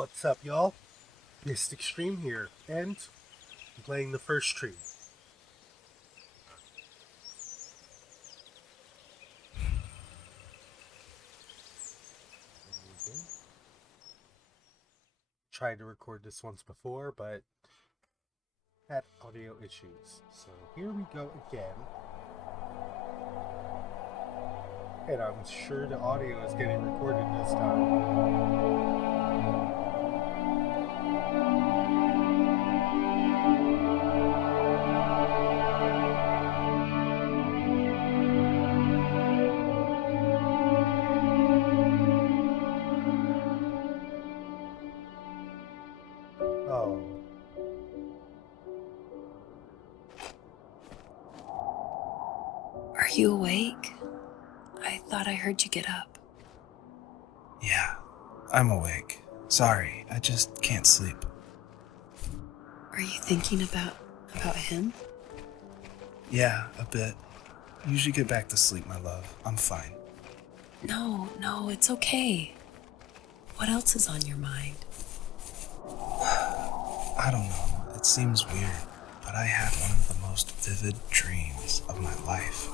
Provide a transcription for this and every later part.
What's up, y'all? Mystic Stream here, and I'm playing the first tree. Tried to record this once before, but had audio issues. So here we go again. And I'm sure the audio is getting recorded this time. Oh. Are you awake? I thought I heard you get up. Yeah, I'm awake. Sorry, I just can't sleep. Are you thinking about him? Yeah, a bit. You should get back to sleep, my love. I'm fine. No, it's okay. What else is on your mind? I don't know. It seems weird, but I had one of the most vivid dreams of my life.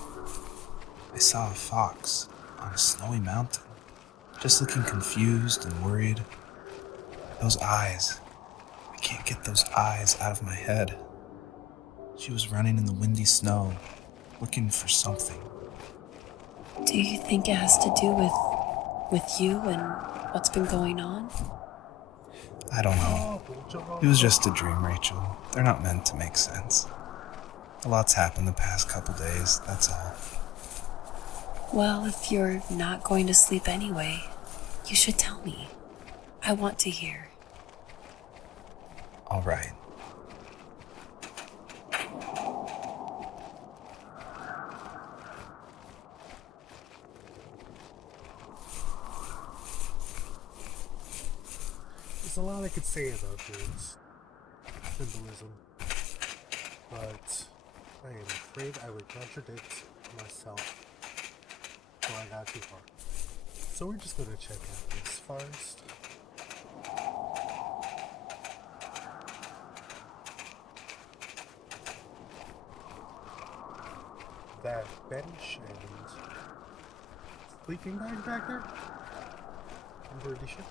I saw a fox on a snowy mountain, just looking confused and worried. Those eyes. I can't get those eyes out of my head. She was running in the windy snow, looking for something. Do you think it has to do with you and what's been going on? I don't know. It was just a dream, Rachel. They're not meant to make sense. A lot's happened the past couple days, that's all. Well, if you're not going to sleep anyway, you should tell me. I want to hear. All right. There's a lot I could say about dreams. Symbolism. But I am afraid I would contradict myself before I got too far. So we're just gonna check out this first. That bench and sleeping bag back there? I'm pretty sure.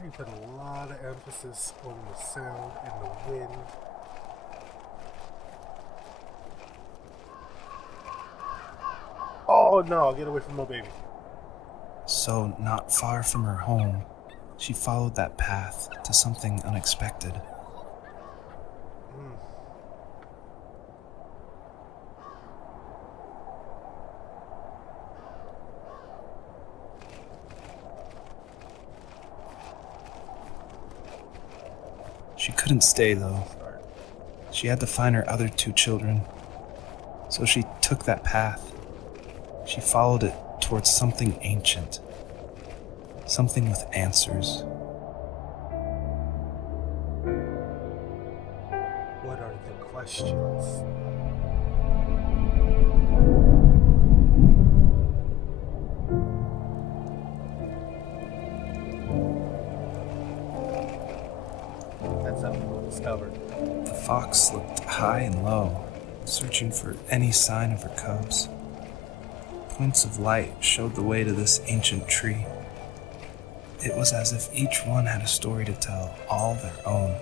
I put a lot of emphasis on the sound and the wind. Oh no, get away from my baby. So, not far from her home, she followed that path to something unexpected. She couldn't stay, though. She had to find her other 2 children. So she took that path. She followed it towards something ancient. Something with answers. What are the questions? That's something we'll discover. The fox looked high and low, searching for any sign of her cubs. Points of light showed the way to this ancient tree. It was as if each one had a story to tell, all their own.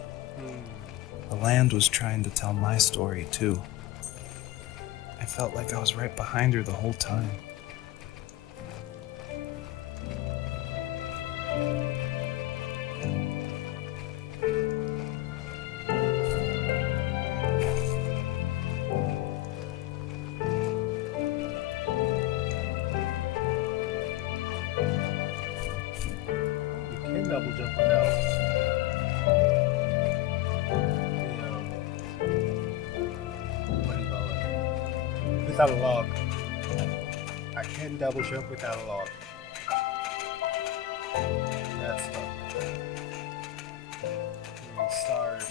The land was trying to tell my story, too. I felt like I was right behind her the whole time. You can double jump now. without a log. I can double jump without a log. That's fun. Stars.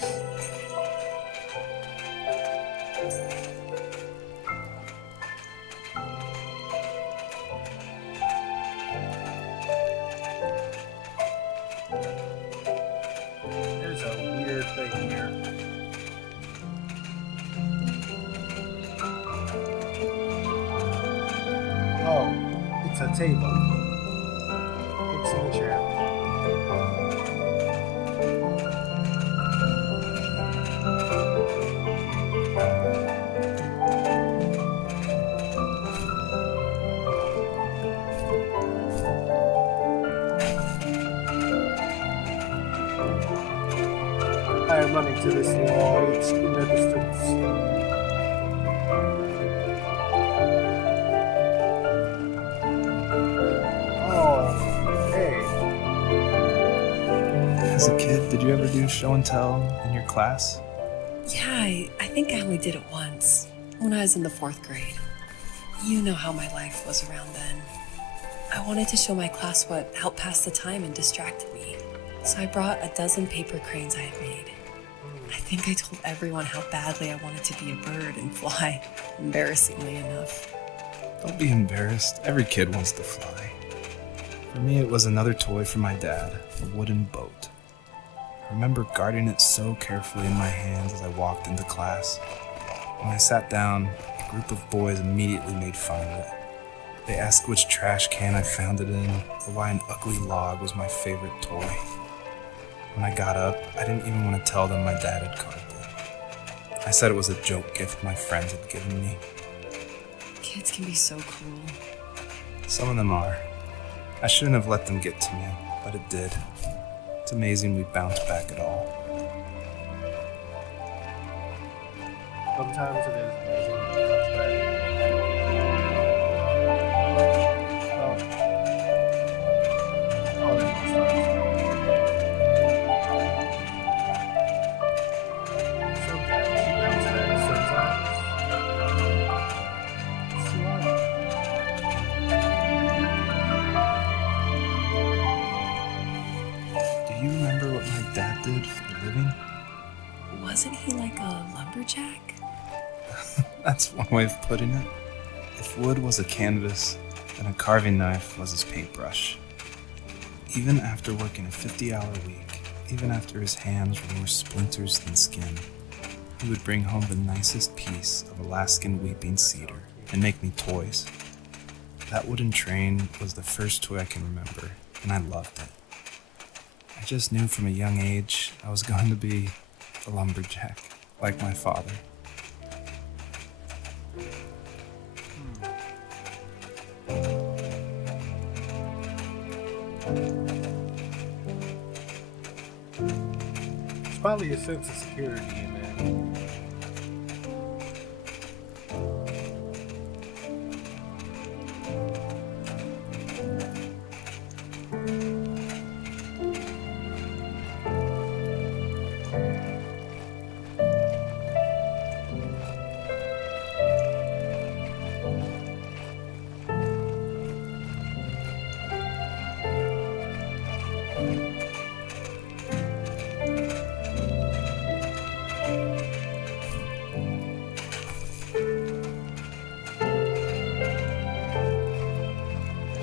There's a weird thing here. Oh, it's a table. It's in the chair. I am running to this light in the distance. Oh, hey. As a kid, did you ever do show and tell in your class? Yeah, I think I only did it once, when I was in the 4th grade. You know how my life was around then. I wanted to show my class what helped pass the time and distracted me. So I brought a dozen paper cranes I had made. I think I told everyone how badly I wanted to be a bird and fly, embarrassingly enough. Don't be embarrassed. Every kid wants to fly. For me, it was another toy from my dad, a wooden boat. I remember guarding it so carefully in my hands as I walked into class. When I sat down, a group of boys immediately made fun of it. They asked which trash can I found it in, or why an ugly log was my favorite toy. When I got up, I didn't even want to tell them my dad had carved it. I said it was a joke gift my friends had given me. Kids can be so cruel. Some of them are. I shouldn't have let them get to me, but it did. It's amazing we bounced back at all. Sometimes it is amazing. That's right. Oh, there's the stars. Sometimes she bounces back. Sometimes. It's too long. Do you remember what my dad did for a living? Wasn't he like a lumberjack? That's one way of putting it. If wood was a canvas, then a carving knife was his paintbrush. Even after working a 50-hour week, even after his hands were more splinters than skin, he would bring home the nicest piece of Alaskan weeping cedar and make me toys. That wooden train was the first toy I can remember, and I loved it. I just knew from a young age I was going to be a lumberjack, like my father. There's probably a sense of security in there.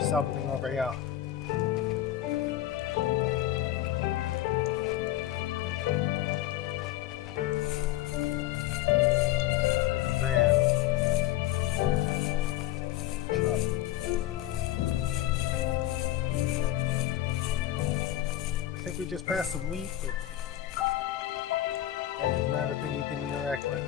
Something over here. Man. I think we just passed some wheat, but there's not a thing you can interact with.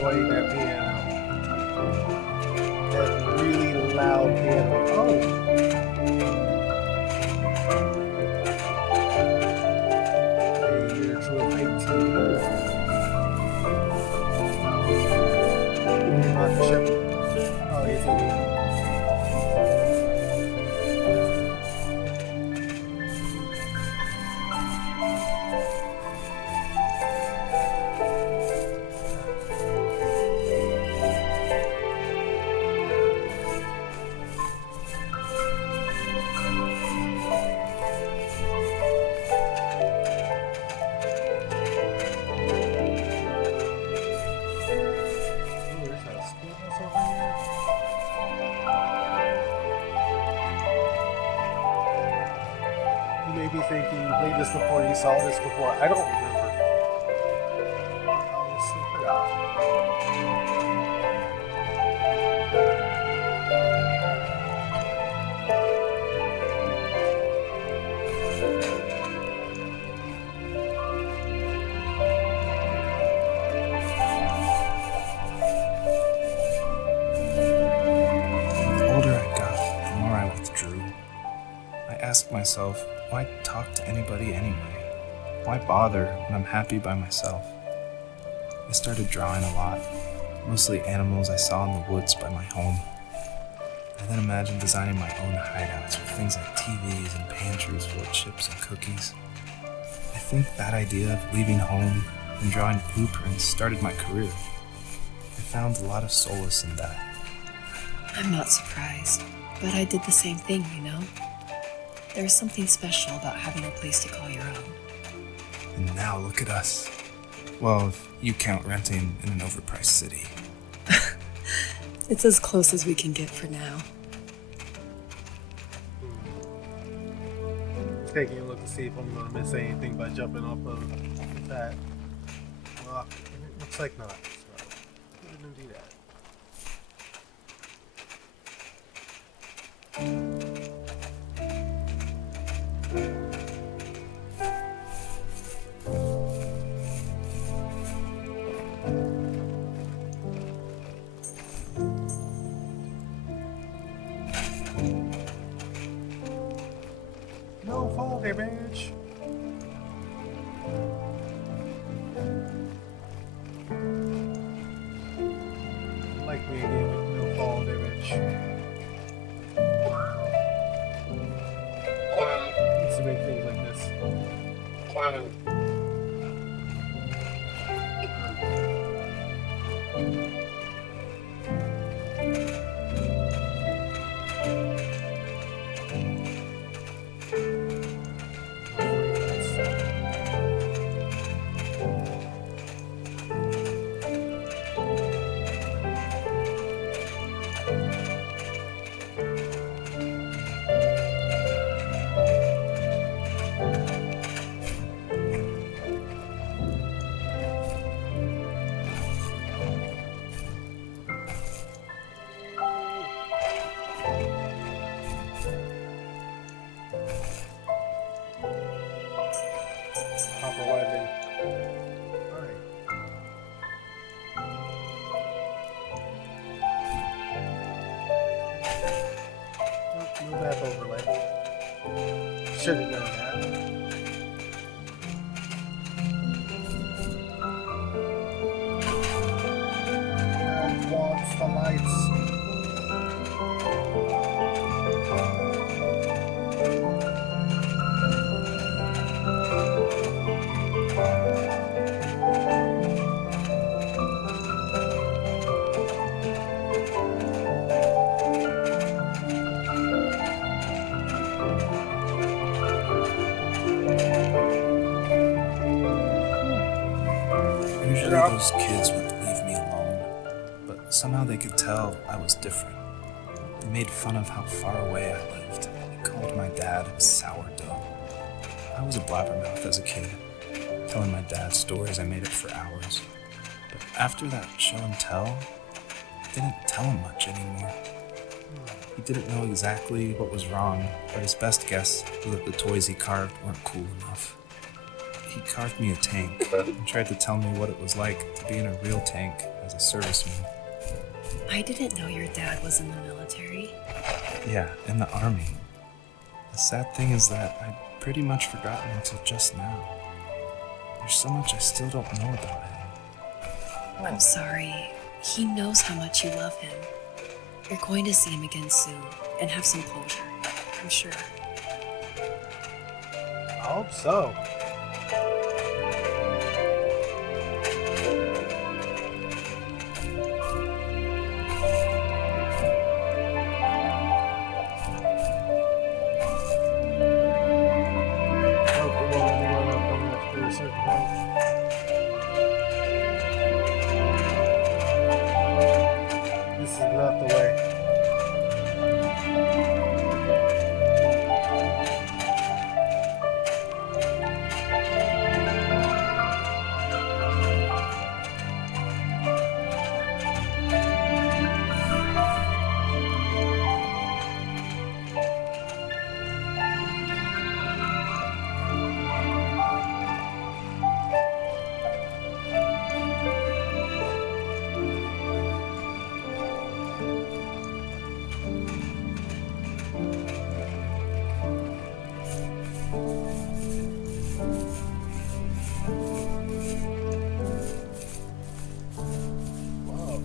enjoying that piano. That really loud piano. Oh! Hey, you're true of 18. You're not the ship. Oh, 18. You may be thinking you played this before, you saw this before. I don't remember. Honestly, The older I got, the more I withdrew. I asked myself, why talk to anybody anyway? Why bother when I'm happy by myself? I started drawing a lot, mostly animals I saw in the woods by my home. I then imagined designing my own hideouts with things like TVs and pantries full of chips and cookies. I think that idea of leaving home and drawing blueprints started my career. I found a lot of solace in that. I'm not surprised, but I did the same thing, you know? There's something special about having a place to call your own. And now look at us. Well, if you count renting in an overpriced city. It's as close as we can get for now. taking a look to see if I'm going to miss anything by jumping off of that. Well, it looks like not, so I'm going to do that. No fall damage. Like me again with no fall damage. Needs to make things like this. Proper landing. Alright. Nope, no map overlay. Should have known that. That wants the lights. Usually those kids would leave me alone, but somehow they could tell I was different. They made fun of how far away I lived. They called my dad sourdough. I was a blabbermouth as a kid, telling my dad stories I made up for hours. But after that show and tell, I didn't tell him much anymore. He didn't know exactly what was wrong, but his best guess was that the toys he carved weren't cool enough. He carved me a tank and tried to tell me what it was like to be in a real tank as a serviceman. I didn't know your dad was in the military. Yeah, in the army. The sad thing is that I'd pretty much forgotten until just now. There's so much I still don't know about him. I'm sorry. He knows how much you love him. You're going to see him again soon and have some closure, I'm sure. I hope so. This is not the way. Wow.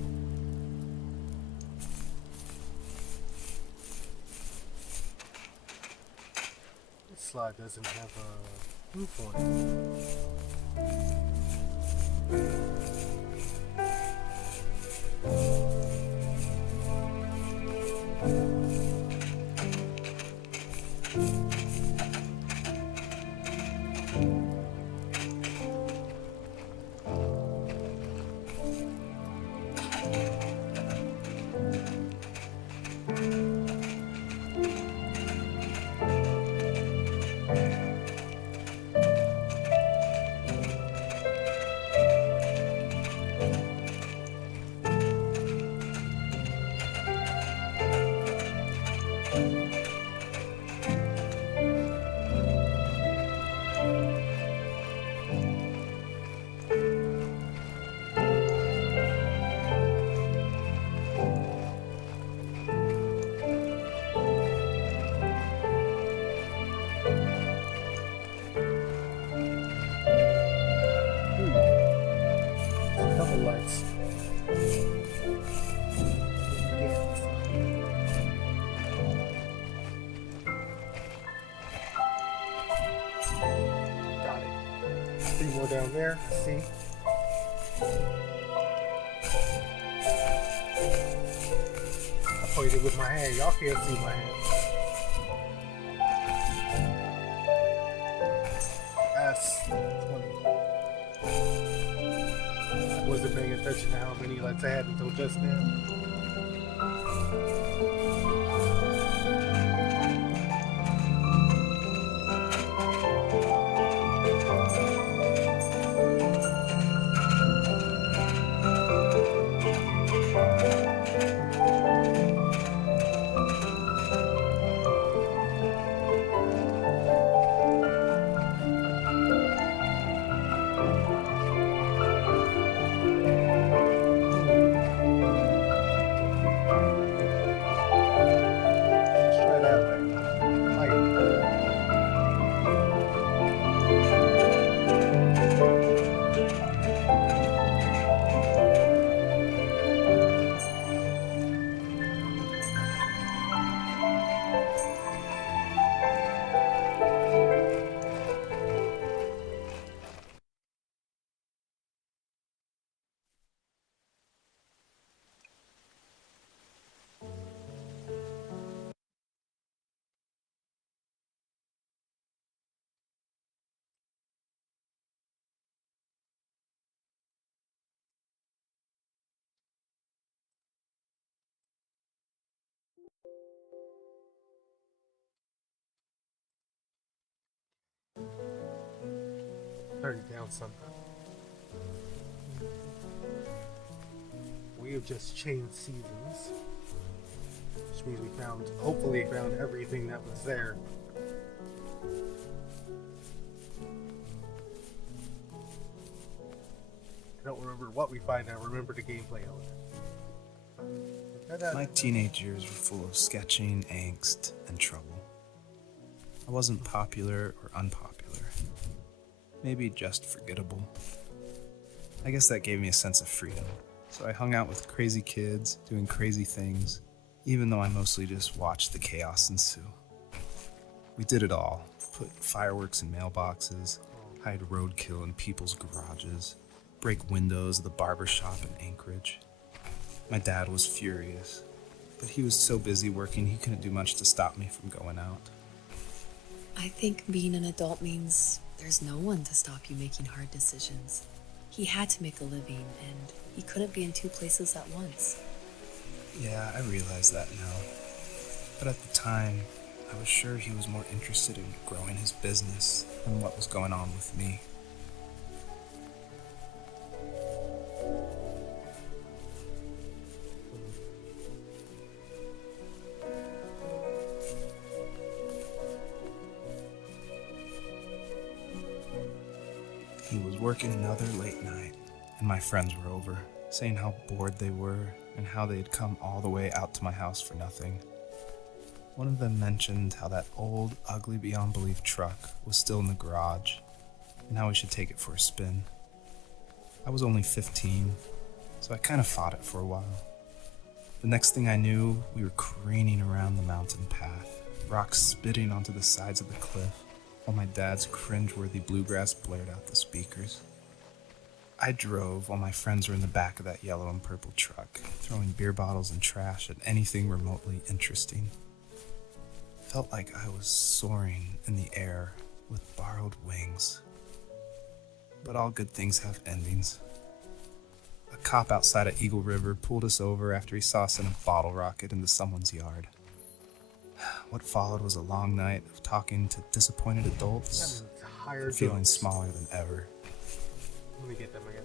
This slide doesn't have a roof on a couple lights. Got it. 3 more down there. See? I pointed with my hand. Y'all can't see my hand. That's 20. I wasn't paying attention to how many lights I had until just now. Let's try that way. Light. Turn it down some. We have just changed seasons, which means we found, hopefully found everything that was there. don't remember what we find, I remember the gameplay element. My teenage years were full of sketching, angst, and trouble. I wasn't popular or unpopular. Maybe just forgettable. I guess that gave me a sense of freedom. So I hung out with crazy kids, doing crazy things, even though I mostly just watched the chaos ensue. We did it all. Put fireworks in mailboxes, hide roadkill in people's garages, break windows of the barber shop in Anchorage. My dad was furious, but he was so busy working he couldn't do much to stop me from going out. I think being an adult means there's no one to stop you making hard decisions. He had to make a living, and he couldn't be in two places at once. Yeah, I realize that now. But at the time, I was sure he was more interested in growing his business than what was going on with me. He was working another late night, and my friends were over, saying how bored they were and how they had come all the way out to my house for nothing. One of them mentioned how that old, ugly beyond belief truck was still in the garage, and how we should take it for a spin. I was only 15, so I kind of fought it for a while. The next thing I knew, we were careening around the mountain path, rocks spitting onto the sides of the cliff, while my dad's cringeworthy bluegrass blared out the speakers. I drove while my friends were in the back of that yellow and purple truck, throwing beer bottles and trash at anything remotely interesting. Felt like I was soaring in the air with borrowed wings. But all good things have endings. A cop outside of Eagle River pulled us over after he saw us in a bottle rocket into someone's yard. What followed was a long night of talking to disappointed adults and feeling smaller than ever. Let me get them again.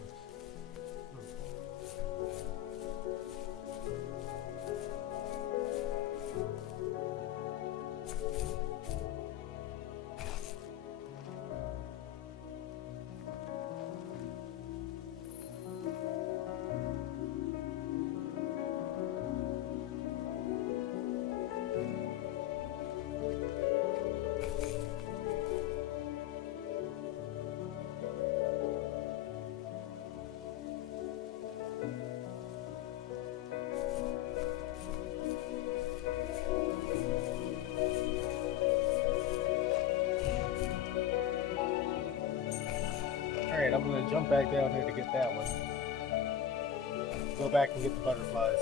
Alright, I'm gonna jump back down here to get that one. Go back and get the butterflies.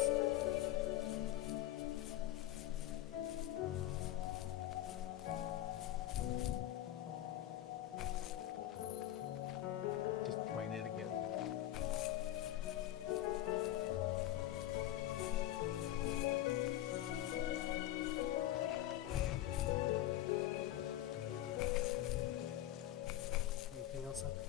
Just point it again. Anything else up there?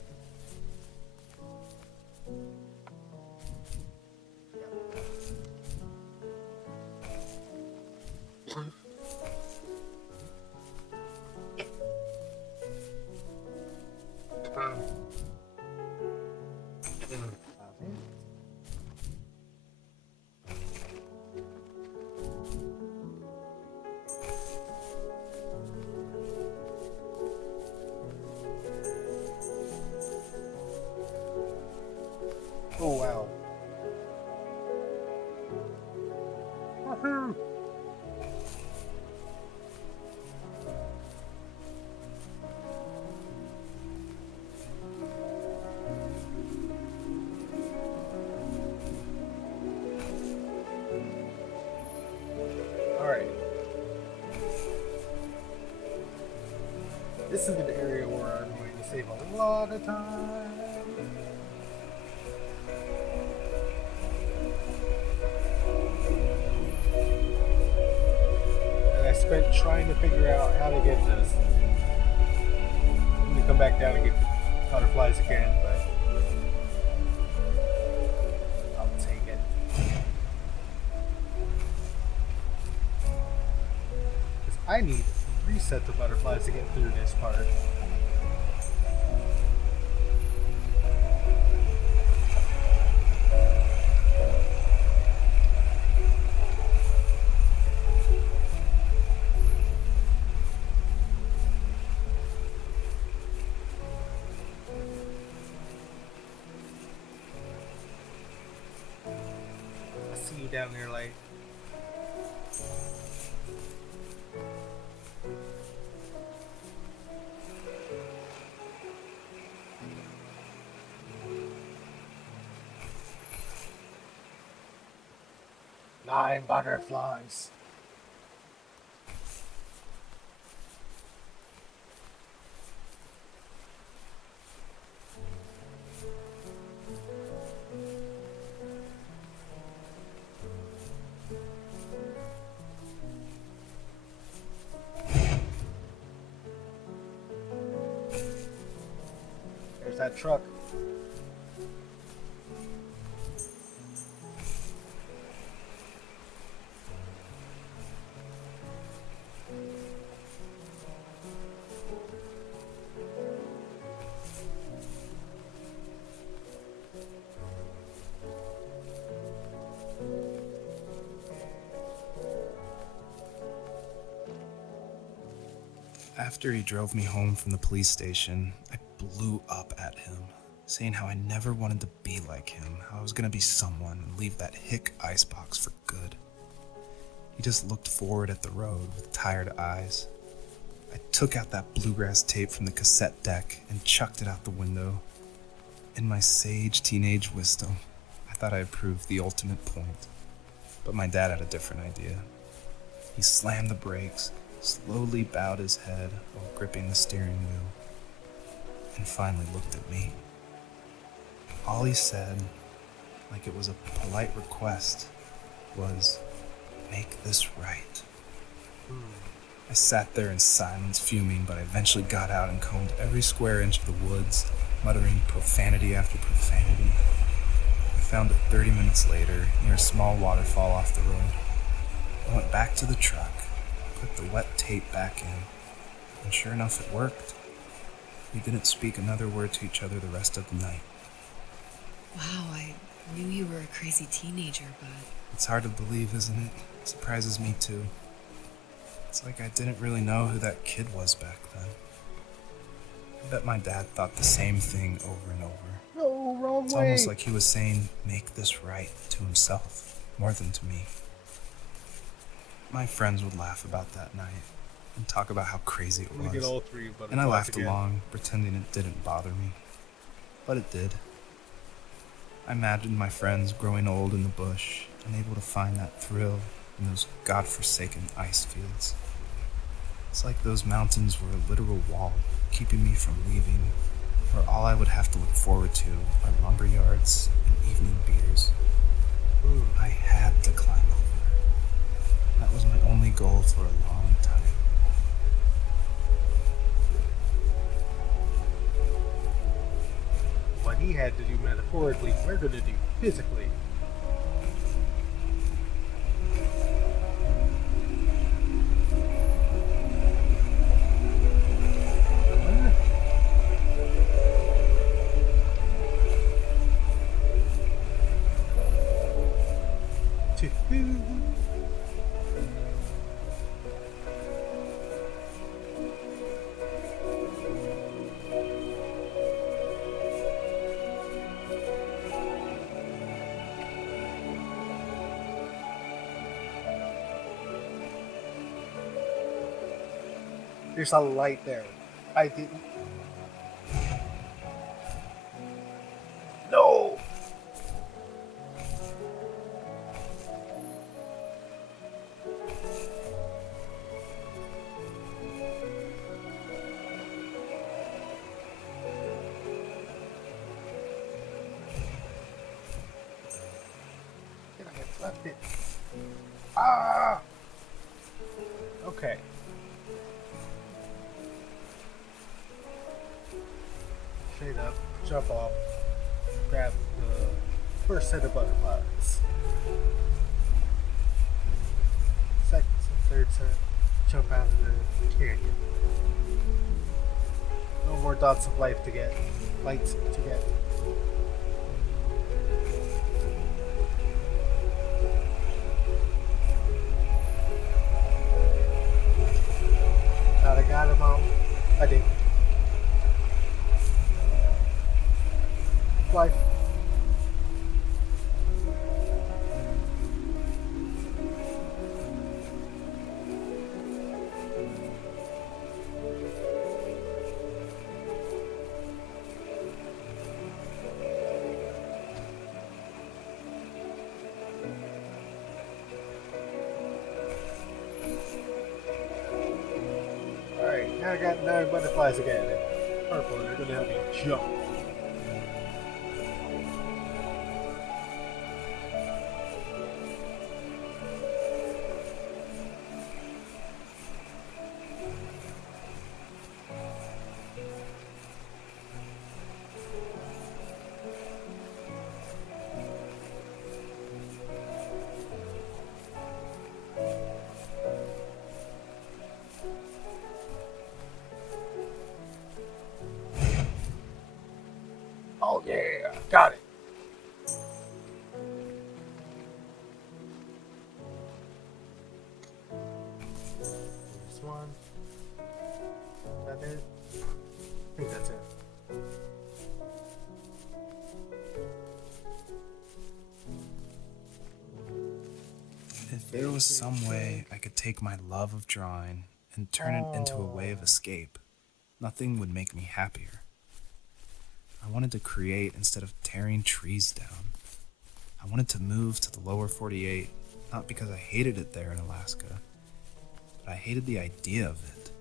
Oh wow. Woohoo! Alright. This is an area where I'm going to save a lot of time. I spent trying to figure out how to get this. I'm gonna come back down and get the butterflies again, but I'll take it. Because I need 3 sets of butterflies to get through this part. down there like. Nine butterflies. There's that truck. After he drove me home from the police station, I blew up at him, saying how I never wanted to be like him, how I was gonna be someone and leave that hick icebox for good. He just looked forward at the road with tired eyes. I took out that bluegrass tape from the cassette deck and chucked it out the window. In my sage teenage wisdom, I thought I had proved the ultimate point. But my dad had a different idea. He slammed the brakes, slowly bowed his head while gripping the steering wheel, and finally looked at me. All he said, like it was a polite request, was, "Make this right." I sat there in silence, fuming, but I eventually got out and combed every square inch of the woods, muttering profanity after profanity. I found it 30 minutes later, near a small waterfall off the road. I went back to the truck, put the wet tape back in, and sure enough it worked. We didn't speak another word to each other the rest of the night. Wow, I knew you were a crazy teenager, but... It's hard to believe, isn't it? It surprises me too. It's like I didn't really know who that kid was back then. I bet my dad thought the same thing over and over. No, wrong It's way. almost like he was saying, "Make this right," to himself, more than to me. My friends would laugh about that night and talk about how crazy it I'm gonna get was. all three, but And I laughed along, pretending it didn't bother me. But it did. I imagined my friends growing old in the bush, unable to find that thrill in those godforsaken ice fields. It's like those mountains were a literal wall, keeping me from leaving, where all I would have to look forward to are lumber yards and evening beers. I had to climb over. That was my only goal for a long time. What he had to do metaphorically, we're gonna do physically. One, two. There's a light there. I didn't. No! Did I have left it? Ah! Okay. Shade up, jump off, grab the first set of butterflies. Second set, third set, jump out of the canyon. No more dots of light to get. Thought I got him all. I didn't. Life. got 9 butterflies again. Purple, they're gonna help me jump. Oh yeah, got it. There's one. Is that it? I think that's it. If there was some way I could take my love of drawing and turn it into a way of escape, nothing would make me happier. I wanted to create instead of tearing trees down. I wanted to move to the lower 48, not because I hated it there in Alaska, but I hated the idea of it.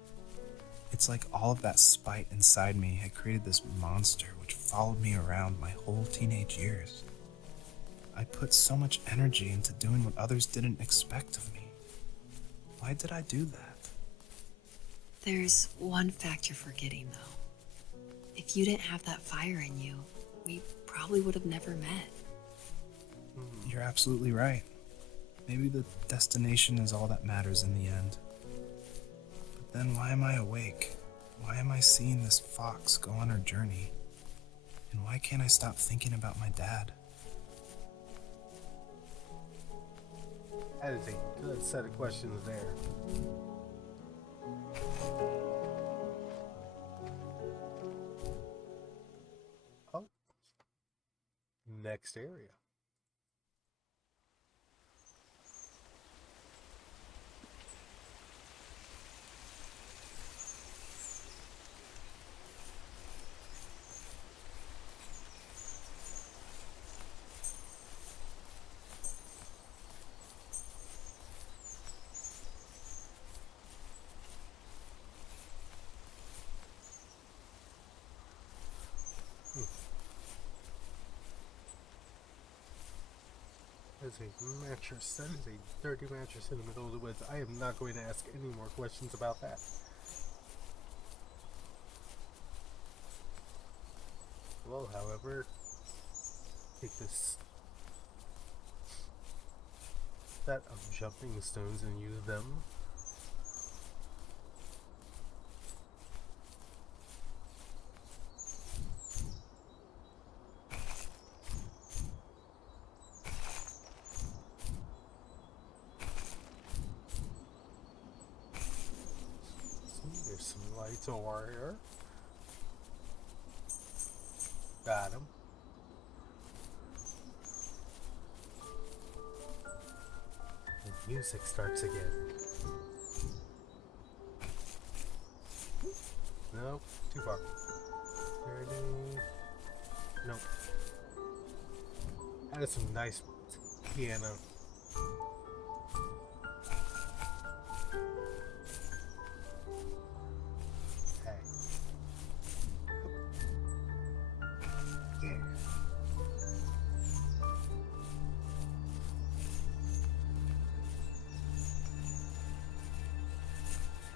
It's like all of that spite inside me had created this monster which followed me around my whole teenage years. I put so much energy into doing what others didn't expect of me. Why did I do that? There's one fact you're forgetting, though. If you didn't have that fire in you, we probably would have never met. You're absolutely right. Maybe the destination is all that matters in the end. But then why am I awake? Why am I seeing this fox go on her journey? And why can't I stop thinking about my dad? That is a good set of questions there. Oh. Next area. There's a mattress. That is a dirty mattress in the middle of the woods. I am not going to ask any more questions about that. Well, however, take this set of jumping stones and use them. There's some lights over here. Got him. The music starts again. Nope, too far. Ready? Nope. That is some nice piano.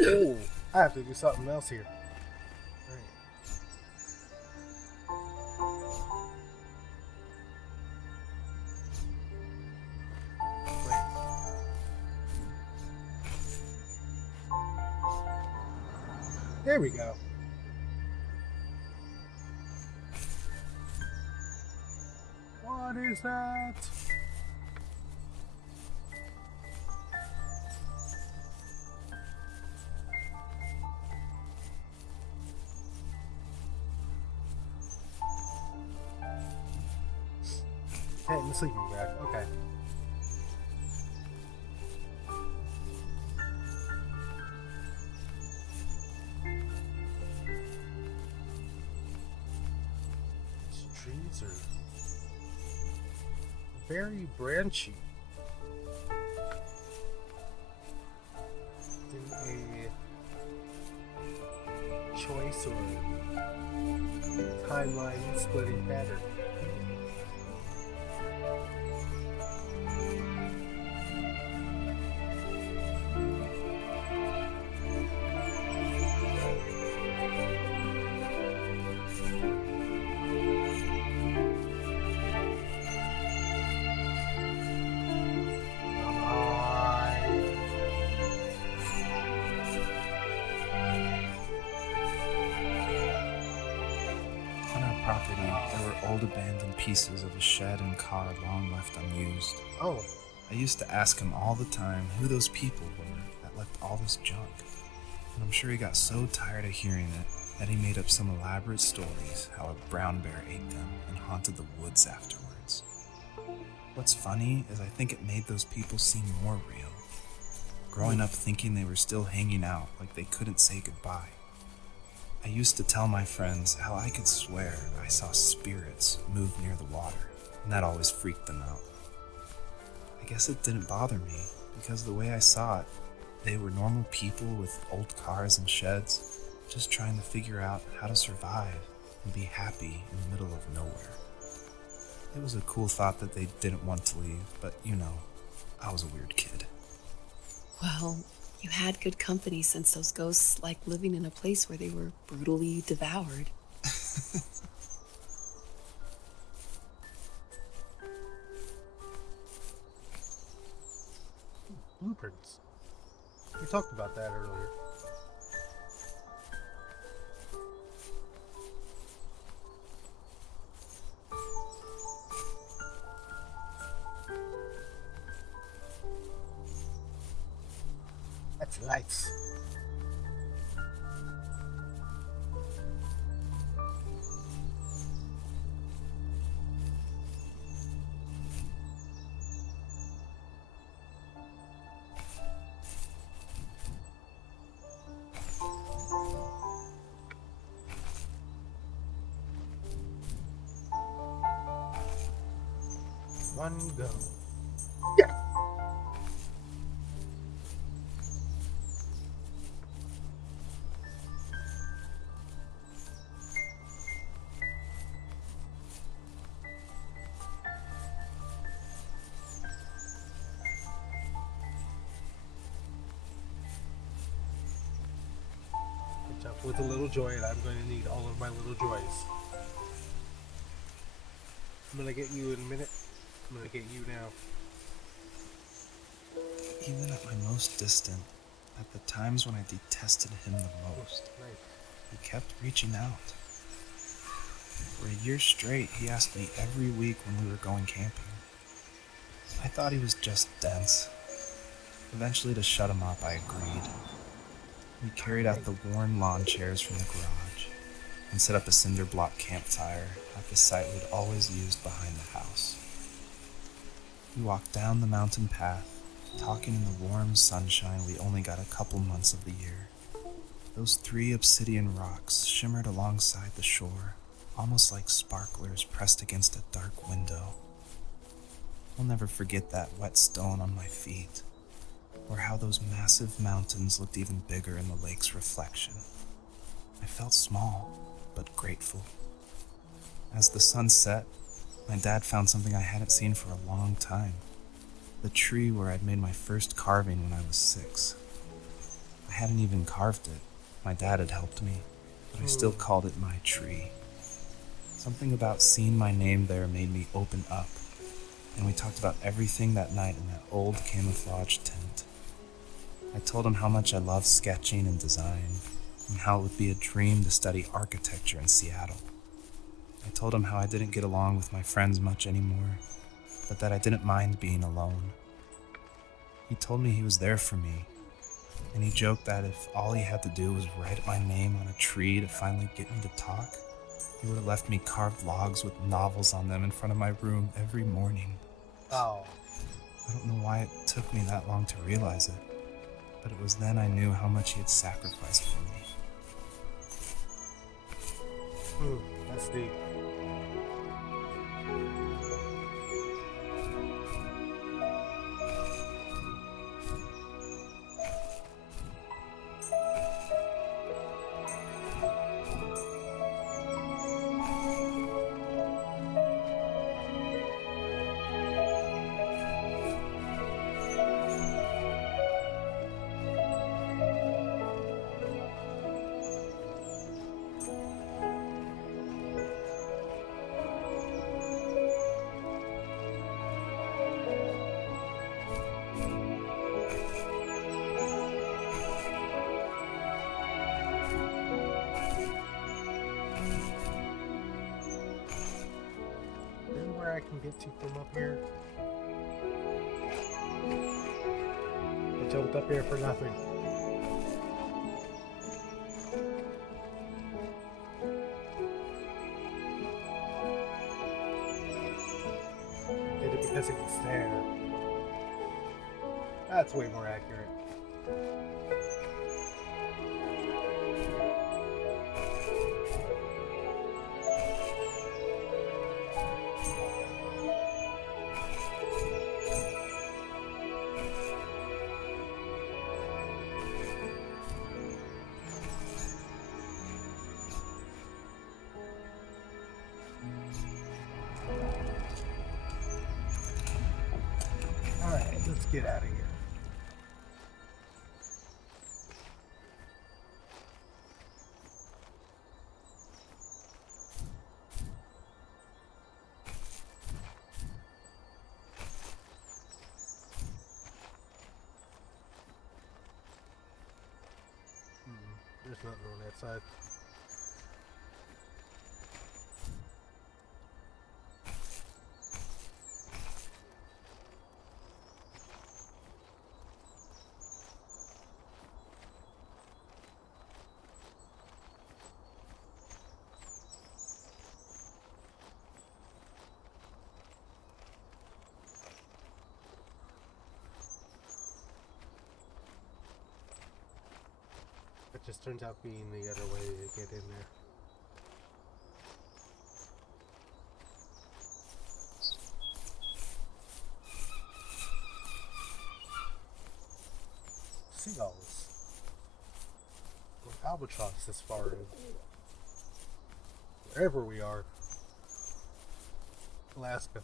Oh, I have to do something else here. There we go. What is that? Hey, in the sleeping bag. Okay. Trees are very branchy. In a also a timeline splitting pattern. Come on. On our property, there were old abandoned pieces of a shed and car long left unused. Oh, I used to ask him all the time who those people were that left all this junk. And I'm sure he got so tired of hearing it that he made up some elaborate stories how a brown bear ate them and haunted the woods afterwards. What's funny is I think it made those people seem more real. Growing up thinking they were still hanging out like they couldn't say goodbye. I used to tell my friends how I could swear I saw spirits move near the water, and that always freaked them out. I guess it didn't bother me, because the way I saw it, they were normal people with old cars and sheds, just trying to figure out how to survive and be happy in the middle of nowhere. It was a cool thought that they didn't want to leave, but I was a weird kid. Well, you had good company since those ghosts liked living in a place where they were brutally devoured. blueprints. We talked about that earlier. That's nice. One go. Yeah. Good job with the little joy, and I'm going to need all of my little joys. I'm going to get you in a minute. I'm going to get you now. Even at my most distant, at the times when I detested him the most, Nice. he kept reaching out. For a year straight, he asked me every week when we were going camping. I thought he was just dense. Eventually, to shut him up, I agreed. We carried out the worn lawn chairs from the garage and set up a cinder block campfire at the site we'd always used behind the house. We walked down the mountain path, talking in the warm sunshine we only got a couple months of the year. Those 3 obsidian rocks shimmered alongside the shore, almost like sparklers pressed against a dark window. I'll never forget that wet stone on my feet, or how those massive mountains looked even bigger in the lake's reflection. I felt small, but grateful. As the sun set, my dad found something I hadn't seen for a long time. The tree where I'd made my first carving when I was 6. I hadn't even carved it. My dad had helped me, but I still called it my tree. Something about seeing my name there made me open up, and we talked about everything that night in that old camouflage tent. I told him how much I loved sketching and design, and how it would be a dream to study architecture in Seattle. I told him how I didn't get along with my friends much anymore, but that I didn't mind being alone. He told me he was there for me, and he joked that if all he had to do was write my name on a tree to finally get me to talk, he would have left me carved logs with novels on them in front of my room every morning. Oh. I don't know why it took me that long to realize it, but it was then I knew how much he had sacrificed for me. That's deep. get to from up here? I jumped up here for nothing. Did it because it was there. That's way more accurate. Alright, let's get out of here. There's nothing on that side. It just turns out being the other way to get in there. Seagulls. Or albatross this far in. Wherever we are. Alaska.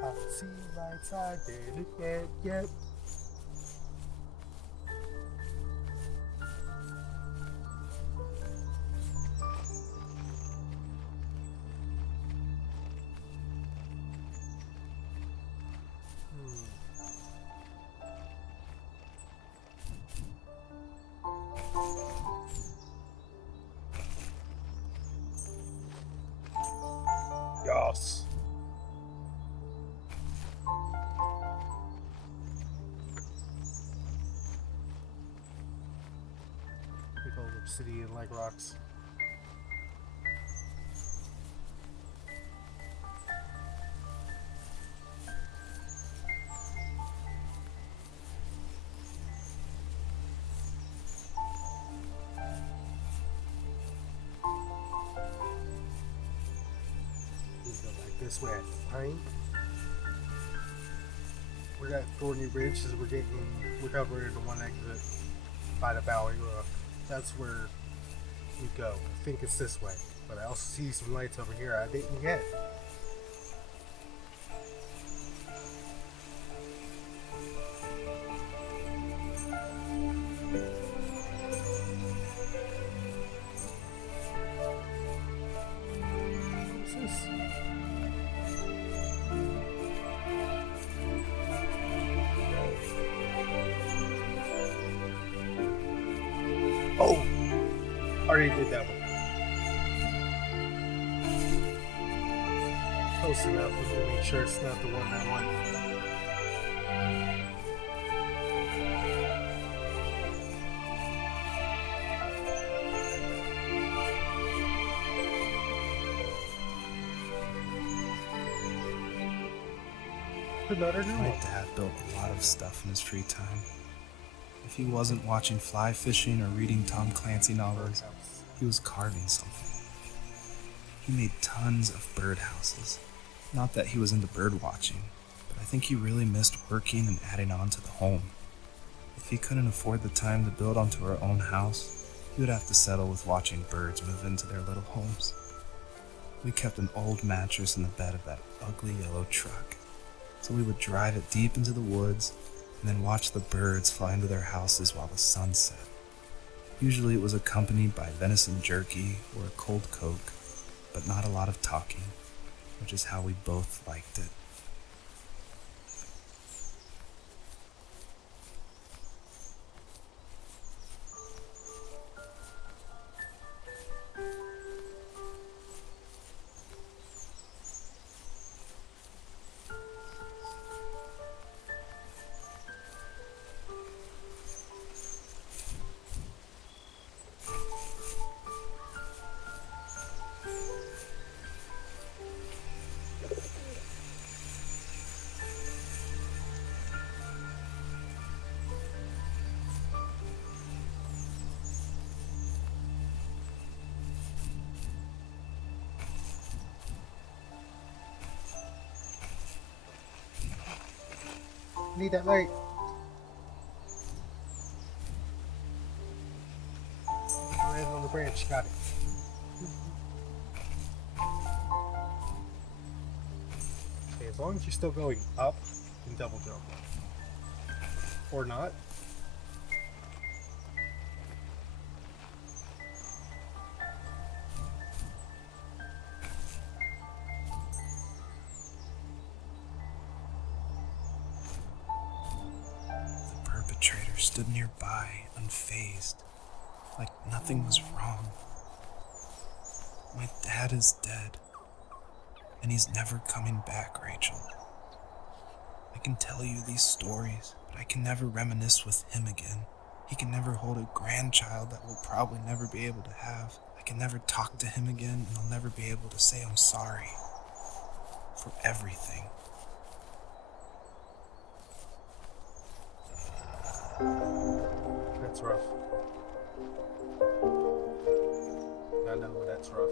I see lights I didn't get yet. Yes. Big old obsidian like rocks. We go back this way, I think. We're at Thorny Ridge as we're covering the one exit by the Valley Rook. That's where we go. I think it's this way. But I also see some lights over here I didn't get. What's this? Oh! Already did that one. Close enough. Let me make sure it's not the one I want. Another new My one. dad built a lot of stuff in his free time. If he wasn't watching fly fishing or reading Tom Clancy novels, he was carving something. He made tons of birdhouses. Not that he was into bird watching, but I think he really missed working and adding on to the home. If he couldn't afford the time to build onto our own house, he would have to settle with watching birds move into their little homes. We kept an old mattress in the bed of that ugly yellow truck. So we would drive it deep into the woods and then watch the birds fly into their houses while the sun set. Usually it was accompanied by venison jerky or a cold Coke, but not a lot of talking, which is how we both liked it. Need that light. Right on the branch. Got it. Okay, as long as you're still going up, you can double jump. Or not. The perpetrator stood nearby, unfazed, like nothing was wrong. My dad is dead, and he's never coming back, Rachel. I can tell you these stories, but I can never reminisce with him again. He can never hold a grandchild that we'll probably never be able to have. I can never talk to him again, and I'll never be able to say I'm sorry for everything. That's rough. I know that's rough.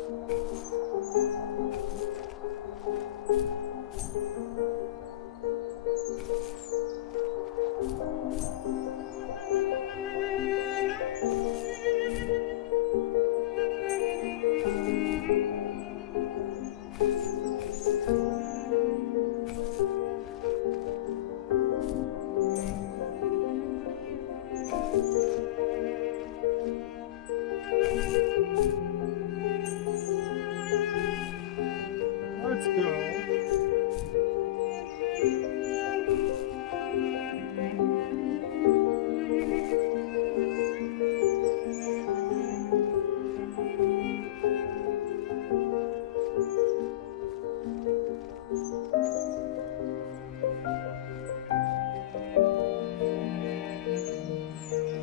Let's go.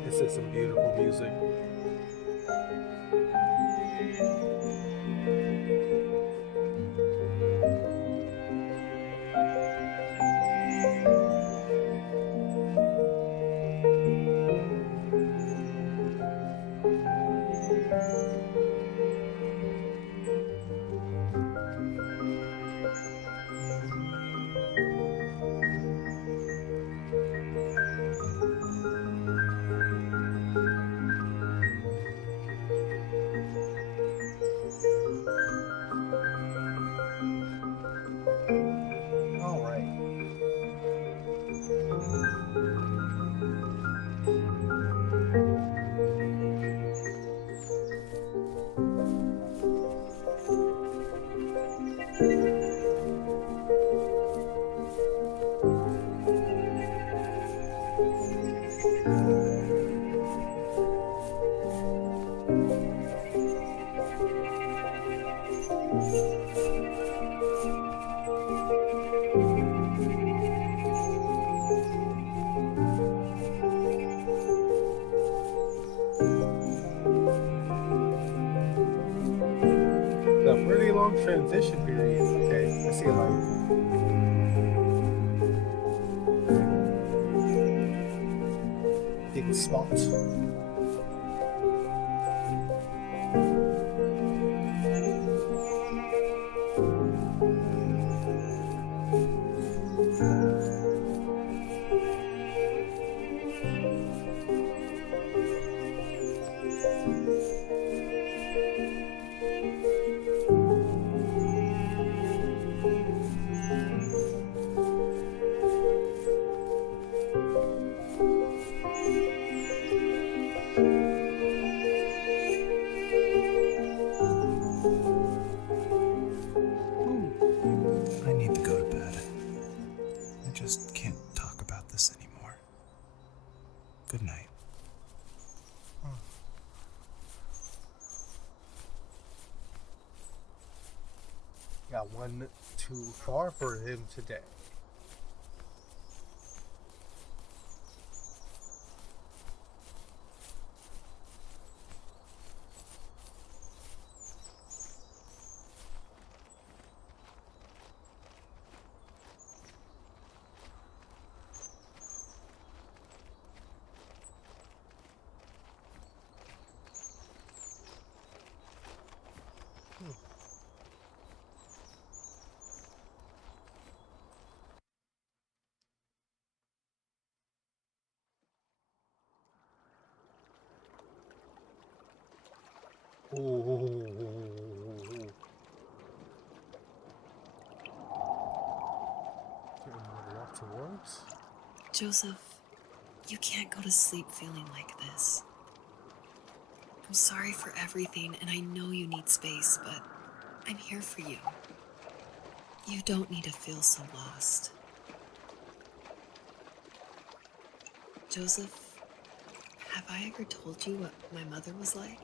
This is some beautiful music. All right. A pretty long transition period. Okay, I see a light. Big spot. Good night. Got one too far for him today. Ooh. Walk towards? Joseph, you can't go to sleep feeling like this. I'm sorry for everything, and I know you need space, but I'm here for you. You don't need to feel so lost. Joseph, have I ever told you what my mother was like?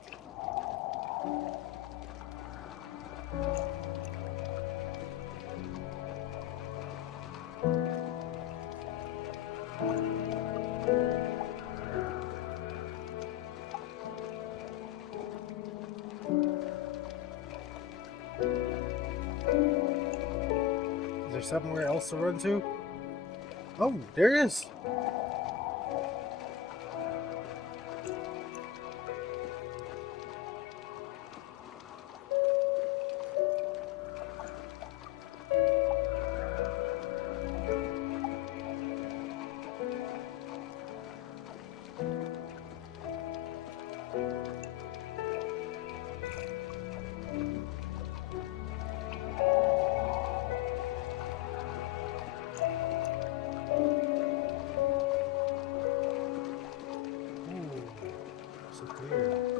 Is there somewhere else to run to? Oh, there is.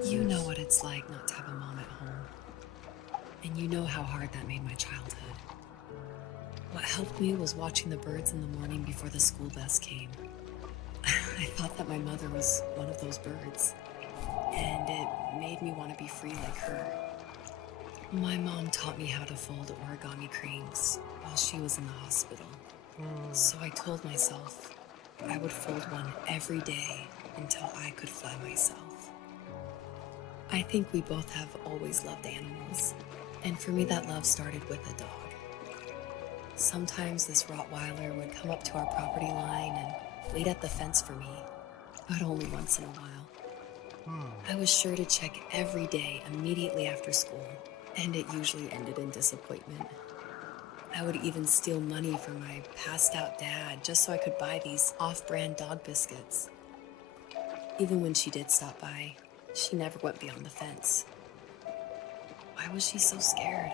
You know what it's like not to have a mom at home. And you know how hard that made my childhood. What helped me was watching the birds in the morning before the school bus came. I thought that my mother was one of those birds, and it made me want to be free like her. My mom taught me how to fold origami cranes while she was in the hospital. So I told myself I would fold one every day until I could fly myself. I think we both have always loved animals, and for me that love started with a dog. Sometimes this Rottweiler would come up to our property line and wait at the fence for me, but only once in a while. I was sure to check every day immediately after school, and it usually ended in disappointment. I would even steal money from my passed out dad just so I could buy these off-brand dog biscuits. Even when she did stop by, she never went beyond the fence. Why was she so scared?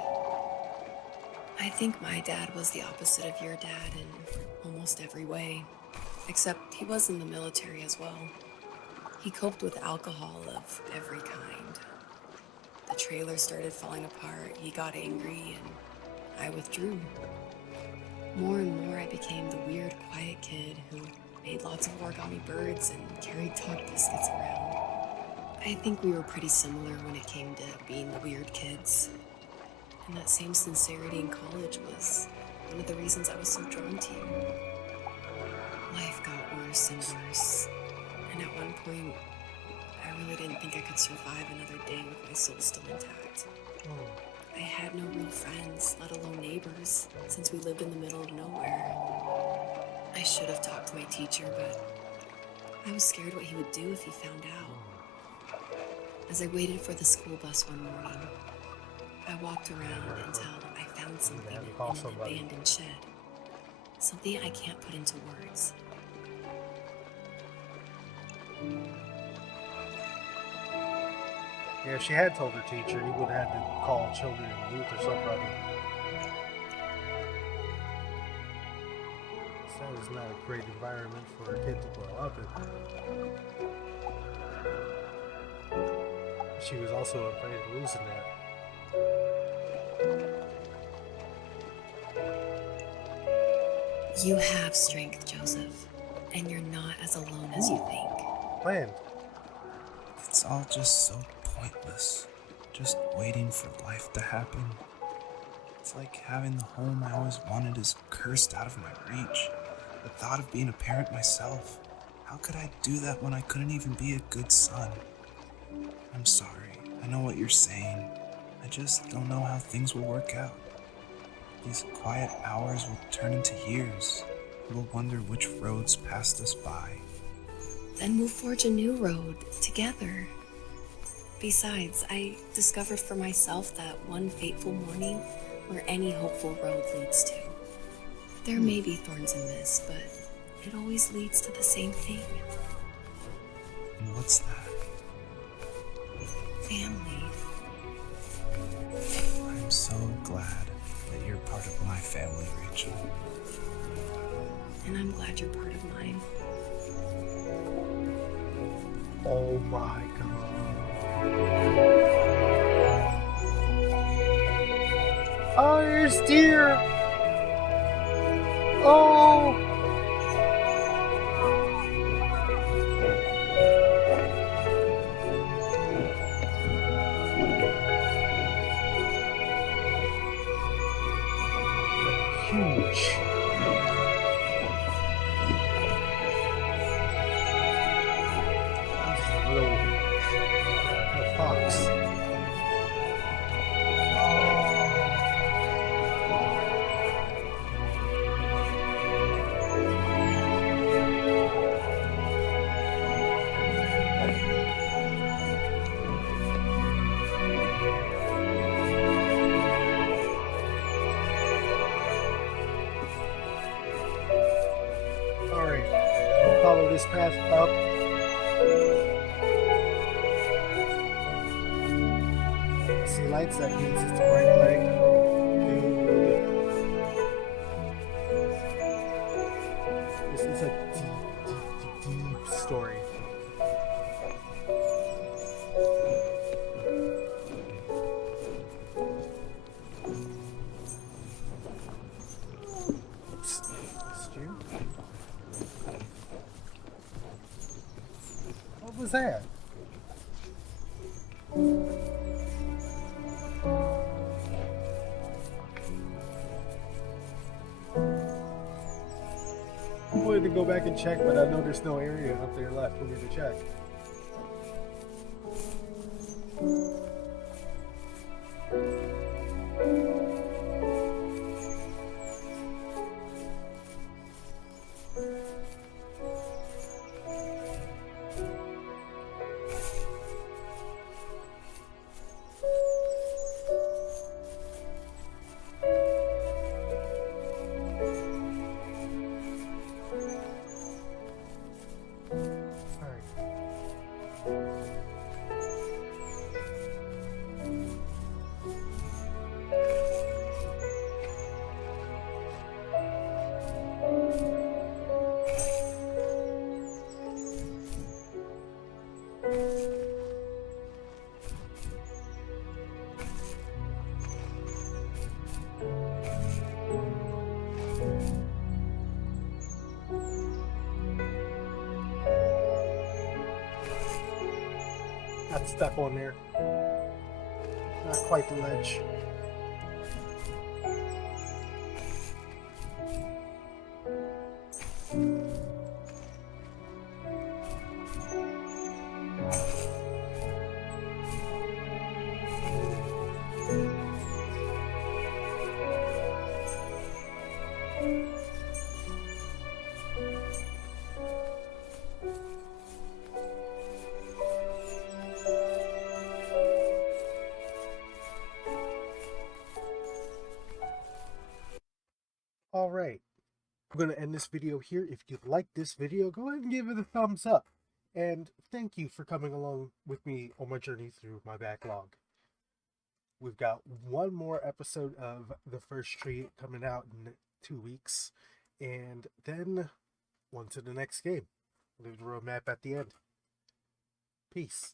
I think my dad was the opposite of your dad in almost every way, except he was in the military as well. He coped with alcohol of every kind. The trailer started falling apart, he got angry, and I withdrew. More and more, I became the weird, quiet kid who made lots of origami birds and carried dog biscuits around. I think we were pretty similar when it came to being the weird kids. And that same sincerity in college was one of the reasons I was so drawn to you. Life got worse and worse, and at one point, I really didn't think I could survive another day with my soul still intact. I had no real friends, let alone neighbors, since we lived in the middle of nowhere. I should have talked to my teacher, but I was scared what he would do if he found out. As I waited for the school bus one morning, I walked around until I found something in an abandoned shed. Something I can't put into words. Yeah, if she had told her teacher, he would have had to call children and youth or somebody. That is not a great environment for a kid to grow up in. She was also afraid of losing that. You have strength, Joseph, and you're not as alone as you think. planned. It's all just so pointless. Just waiting for life to happen. It's like having the home I always wanted is cursed out of my reach. The thought of being a parent myself. How could I do that when I couldn't even be a good son? I'm sorry. I know what you're saying. I just don't know how things will work out. These quiet hours will turn into years. We'll wonder which roads passed us by. Then we'll forge a new road together. Besides, I discovered for myself that one fateful morning where any hopeful road leads to. There may be thorns in this, but it always leads to the same thing. And what's that? Family. I'm so glad that you're part of my family, Rachel. And I'm glad you're part of mine. Oh my god. Oh, there's deer! Oh! Huge. That's a little fox. Alright, I'll follow this path up. See lights, that means it's the right leg. This is a deep story. Oops. Missed you. What was that? I wanted to go back and check, but I know there's no area up there left for me to check. Got stuck on there. Not quite the ledge. Alright, I'm going to end this video here. If you liked this video, go ahead and give it a thumbs up. And thank you for coming along with me on my journey through my backlog. We've got one more episode of The First Tree coming out in 2 weeks. And then on to the next game. Leave the roadmap at the end. Peace.